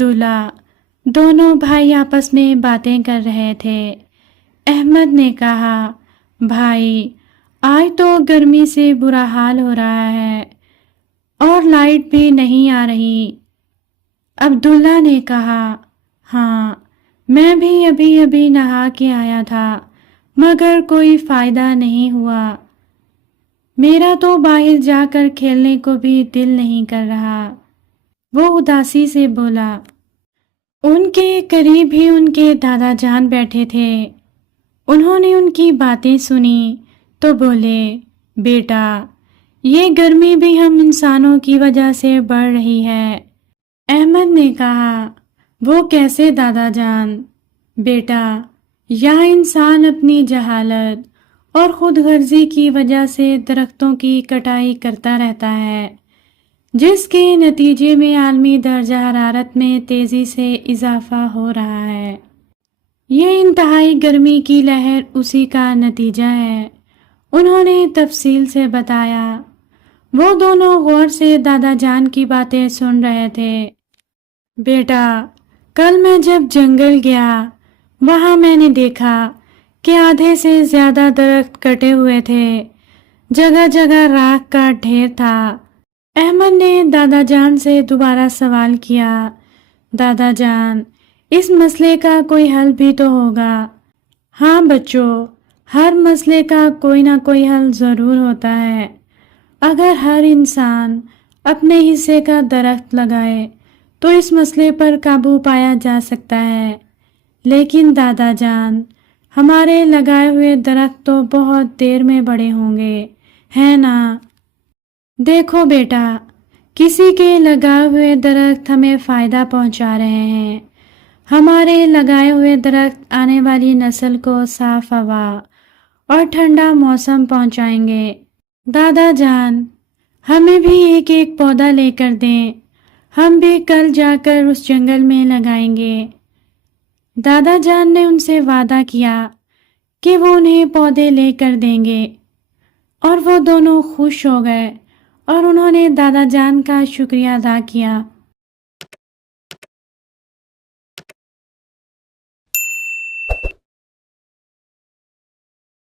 عبداللہ دونوں بھائی آپس میں باتیں کر رہے تھے۔ احمد نے کہا، بھائی آج تو گرمی سے برا حال ہو رہا ہے اور لائٹ بھی نہیں آ رہی۔ عبداللہ نے کہا، ہاں میں بھی ابھی نہا کے آیا تھا مگر کوئی فائدہ نہیں ہوا، میرا تو باہر جا کر کھیلنے کو بھی دل نہیں کر رہا۔ وہ اداسی سے بولا۔ ان کے قریب ہی ان کے دادا جان بیٹھے تھے۔ انہوں نے ان کی باتیں سنی تو بولے، بیٹا یہ گرمی بھی ہم انسانوں کی وجہ سے بڑھ رہی ہے۔ احمد نے کہا، وہ کیسے دادا جان؟ بیٹا یہاں انسان اپنی جہالت اور خود غرضی کی وجہ سے درختوں کی کٹائی کرتا رہتا ہے، جس کے نتیجے میں عالمی درجہ حرارت میں تیزی سے اضافہ ہو رہا ہے۔ یہ انتہائی گرمی کی لہر اسی کا نتیجہ ہے۔ انہوں نے تفصیل سے بتایا۔ وہ دونوں غور سے دادا جان کی باتیں سن رہے تھے۔ بیٹا کل میں جب جنگل گیا وہاں میں نے دیکھا کہ آدھے سے زیادہ درخت کٹے ہوئے تھے، جگہ جگہ راکھ کا ڈھیر تھا۔ احمد نے دادا جان سے دوبارہ سوال کیا، دادا جان اس مسئلے کا کوئی حل بھی تو ہوگا؟ ہاں بچوں، ہر مسئلے کا کوئی نہ کوئی حل ضرور ہوتا ہے۔ اگر ہر انسان اپنے حصے کا درخت لگائے تو اس مسئلے پر قابو پایا جا سکتا ہے۔ لیکن دادا جان ہمارے لگائے ہوئے درخت تو بہت دیر میں بڑے ہوں گے، ہے نا؟ دیکھو بیٹا، کسی کے لگائے ہوئے درخت ہمیں فائدہ پہنچا رہے ہیں۔ ہمارے لگائے ہوئے درخت آنے والی نسل کو صاف ہوا اور ٹھنڈا موسم پہنچائیں گے۔ دادا جان ہمیں بھی ایک ایک پودا لے کر دیں، ہم بھی کل جا کر اس جنگل میں لگائیں گے۔ دادا جان نے ان سے وعدہ کیا کہ وہ انہیں پودے لے کر دیں گے اور وہ دونوں خوش ہو گئے اور انہوں نے دادا جان کا شکریہ ادا کیا۔